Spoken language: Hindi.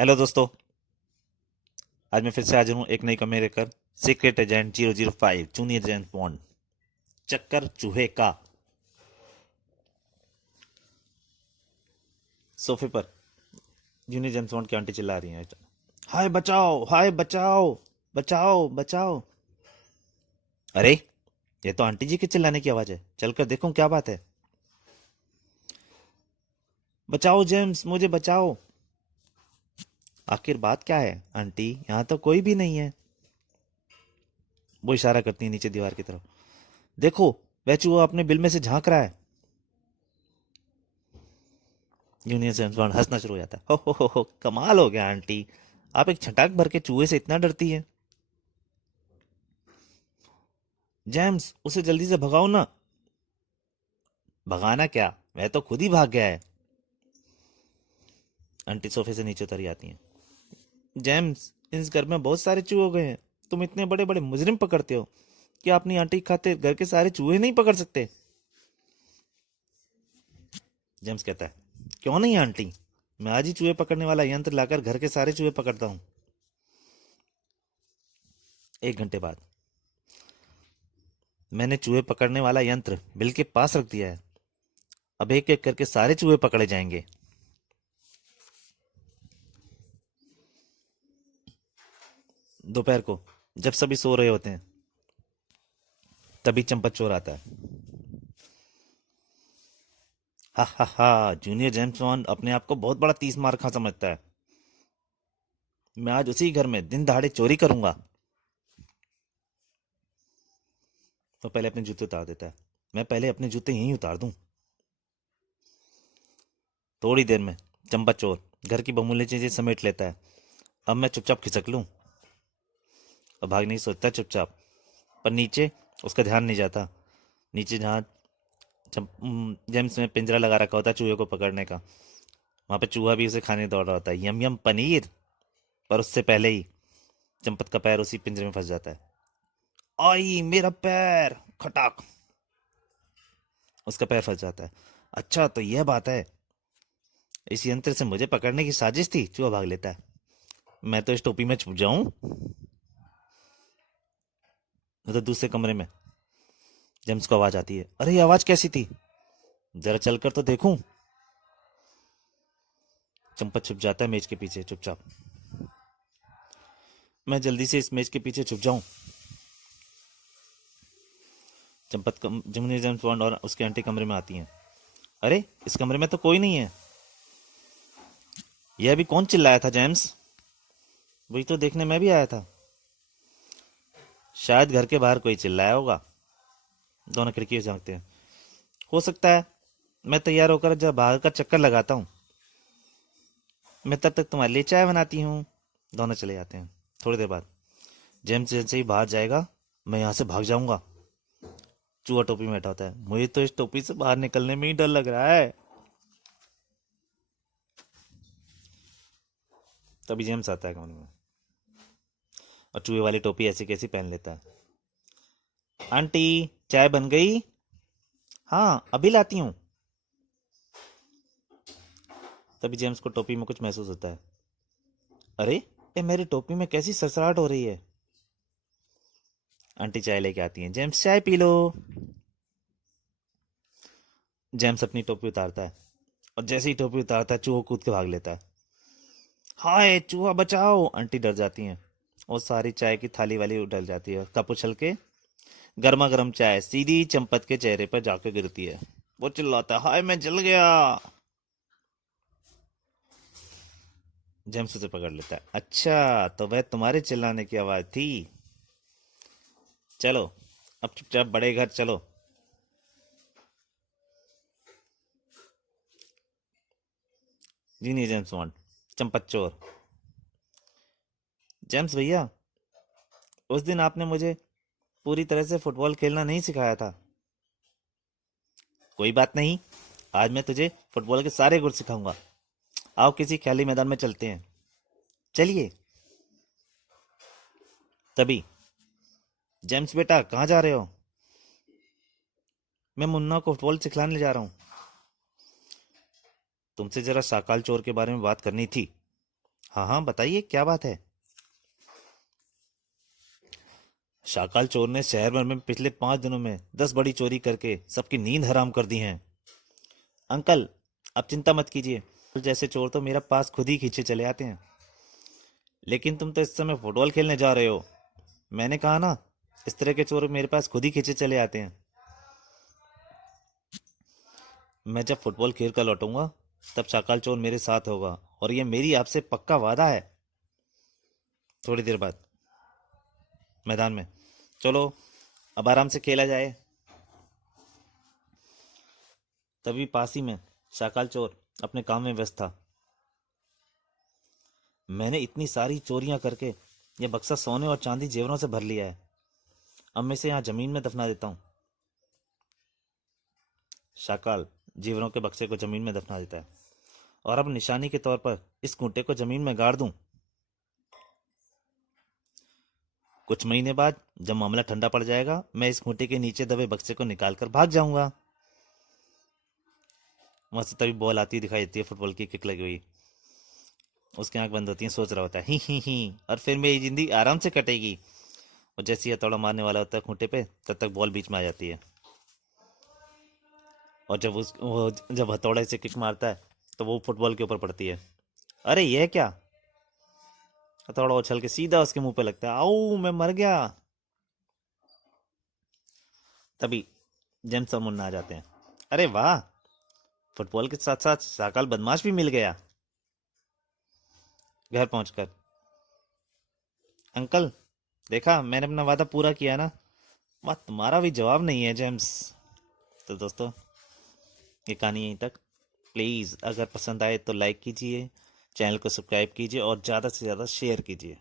हेलो दोस्तों। आज मैं फिर से हाजिर हूँ एक नई कमेरे लेकर। Secret agent 005 junior James bond. चक्कर चूहे का। सोफे पर जूनियर जेम्स बॉन्ड की आंटी चिल्ला रही हैं, हाय बचाओ, हाय बचाओ, बचाओ बचाओ। अरे, ये तो आंटी जी के चिल्लाने की आवाज है, चलकर देखूं क्या बात है। बचाओ जेम्स, मुझे बचाओ। आखिर बात क्या है आंटी, यहाँ तो कोई भी नहीं है। वो इशारा करती है नीचे दीवार की तरफ। देखो, वह चूहा अपने बिल में से झांक रहा है। जूनियर जेम्स बॉन्ड हंसना शुरू हो जाता है। हो, कमाल हो गया आंटी, आप एक छटाक भर के चूहे से इतना डरती हैं। जेम्स, उसे जल्दी से भगाओ ना। भगाना क्या, वह तो खुद ही भाग गया है। आंटी सोफे से नीचे उतरी आती हैं। जेम्स, इस घर में बहुत सारे चूहे हो गए हैं। तुम इतने बड़े बड़े मुजरिम पकड़ते हो, क्या अपनी आंटी की खातिर घर के सारे चूहे नहीं पकड़ सकते। जेम्स कहता है, क्यों नहीं आंटी, मैं आज ही चूहे पकड़ने वाला यंत्र लाकर घर के सारे चूहे पकड़ता हूँ। 1 घंटे बाद मैंने चूहे पकड़ने वाला यंत्र बिल के पास रख दिया है। अब एक एक करके सारे चूहे पकड़े जाएंगे। दोपहर को जब सभी सो रहे होते हैं, तभी चंपत चोर आता है। हा हा हा, जूनियर जेम्स बॉन्ड अपने आप को बहुत बड़ा 30 मार खा समझता है। मैं आज उसी घर में दिन दहाड़े चोरी करूंगा। तो पहले अपने जूते उतार देता है। मैं पहले अपने जूते यहीं उतार दूं। थोड़ी देर में चंपत चोर घर की बहुमूल्य चीजें समेट लेता है। अब मैं चुपचाप खिसक लूं। अब भागने की सोचता है चुपचाप, पर नीचे उसका ध्यान नहीं जाता। नीचे जहाँ जेम्स में पिंजरा लगा रखा होता है चूहे को पकड़ने का, वहां पे चूहा भी उसे खाने दौड़ रहा होता है, यम यम पनीर। पर उससे पहले ही चंपत का पैर उसी पिंजरे में फंस जाता है। आई मेरा पैर, खटाक। उसका पैर फंस जाता है। अच्छा, तो यह बात है, इस यंत्र से मुझे पकड़ने की साजिश थी। चूहा भाग लेता है। मैं तो इस टोपी में छुप जाऊं। तो दूसरे कमरे में जेम्स को आवाज आती है। अरे, ये आवाज कैसी थी, जरा चलकर तो देखूं। चंपत छुप जाता है मेज के पीछे चुपचाप। मैं जल्दी से इस मेज के पीछे छुप जाऊं। जूनियर जेम्स बॉन्ड और उसके आंटी कमरे में आती हैं। अरे, इस कमरे में तो कोई नहीं है। यह अभी कौन चिल्लाया था जेम्स? वही तो देखने मैं भी आया था। शायद घर के बाहर कोई चिल्लाया होगा। दोनों खिड़की से झांकते हैं। हो सकता है। मैं तैयार होकर जब बाहर का चक्कर लगाता हूँ, मैं तब तक तुम्हारे लिए चाय बनाती हूँ। दोनों चले जाते हैं। थोड़ी देर बाद जेम्स जैसे ही बाहर जाएगा, मैं यहाँ से भाग जाऊंगा। चूहा टोपी में बैठा होता है। मुझे तो इस टोपी से बाहर निकलने में ही डर लग रहा है। तभी जेम्स आता है कमरे में और चूहे वाली टोपी ऐसी कैसी पहन लेता है। आंटी, चाय बन गई? हाँ, अभी लाती हूँ। तभी जेम्स को टोपी में कुछ महसूस होता है। अरे, ये मेरी टोपी में कैसी सरसराहट हो रही है। आंटी चाय लेके आती हैं। जेम्स, चाय पी लो। जेम्स अपनी टोपी उतारता है, और जैसे ही टोपी उतारता है चूहा कूद के भाग लेता है। हाय चूहा बचाओ, आंटी डर जाती हैं। और सारी चाय की थाली वाली उडल जाती है। कप उछल के गर्मा गर्म चाय सीधी चंपत के चेहरे पर जाकर गिरती है। वो चिल्लाता है, हाय मैं जल गया। जेम्स उसे पकड़ लेता है। अच्छा, तो वह तुम्हारे चिल्लाने की आवाज थी। चलो, अब चुपचाप बड़े घर चलो। जी नहीं जेम्स बॉन्ड। चंपत चोर। जेम्स भैया, उस दिन आपने मुझे पूरी तरह से फुटबॉल खेलना नहीं सिखाया था। कोई बात नहीं, आज मैं तुझे फुटबॉल के सारे गुर सिखाऊंगा। आओ किसी खाली मैदान में चलते हैं। चलिए। तभी, जेम्स बेटा कहाँ जा रहे हो? मैं मुन्ना को फुटबॉल सिखलाने जा रहा हूँ। तुमसे जरा शाकाल चोर के बारे में बात करनी थी। हाँ हाँ बताइए क्या बात है। शाकाल चोर ने शहर भर में पिछले 5 दिनों में 10 बड़ी चोरी करके सबकी नींद हराम कर दी है। अंकल, आप चिंता मत कीजिए, जैसे चोर तो मेरा पास खुद ही खींचे चले आते हैं। लेकिन तुम तो इस समय फुटबॉल खेलने जा रहे हो। मैंने कहा ना, इस तरह के चोर मेरे पास खुद ही खींचे चले आते हैं। मैं जब फुटबॉल खेल कर लौटूंगा तब शाकाल चोर मेरे साथ होगा, और ये मेरी आपसे पक्का वादा है। थोड़ी देर बाद मैदान में, चलो अब आराम से खेला जाए। तभी पास ही में शाकाल चोर अपने काम में व्यस्त था। मैंने इतनी सारी चोरियां करके यह बक्सा सोने और चांदी जेवरों से भर लिया है। अब मैं इसे यहाँ जमीन में दफना देता हूँ। शाकाल जेवरों के बक्से को जमीन में दफना देता है, और अब निशानी के तौर पर इस खूंटे को जमीन में गाड़ दूं। कुछ महीने बाद जब मामला ठंडा पड़ जाएगा, मैं इस खूंटे के नीचे दबे बक्से को निकाल कर भाग जाऊंगा। वहां से तभी बॉल आती दिखाई देती है, फुटबॉल की किक लगी हुई। उसकी आंख बंद होती है, सोच रहा होता है ही, और फिर मेरी जिंदगी आराम से कटेगी। और जैसे ही हथौड़ा मारने वाला होता है खूंटे पे, तब तक बॉल बीच में आ जाती है। और जब हथौड़े से किक मारता है तो वो फुटबॉल के ऊपर पड़ती है। अरे यह क्या! हथौड़ा उछल के सीधा उसके मुंह पे लगता है। आओ, मैं मर गया। तभी जेम्स और मुन्ना आ जाते हैं। अरे वाह, फुटबॉल के साथ साथ शाकाल बदमाश भी मिल गया। घर पहुंचकर, अंकल, देखा मैंने अपना वादा पूरा किया ना। वाह, तुम्हारा भी जवाब नहीं है जेम्स। तो दोस्तों, ये कहानी यहीं तक। प्लीज़ अगर पसंद आए तो लाइक कीजिए, चैनल को सब्सक्राइब कीजिए और ज़्यादा से ज़्यादा शेयर कीजिए।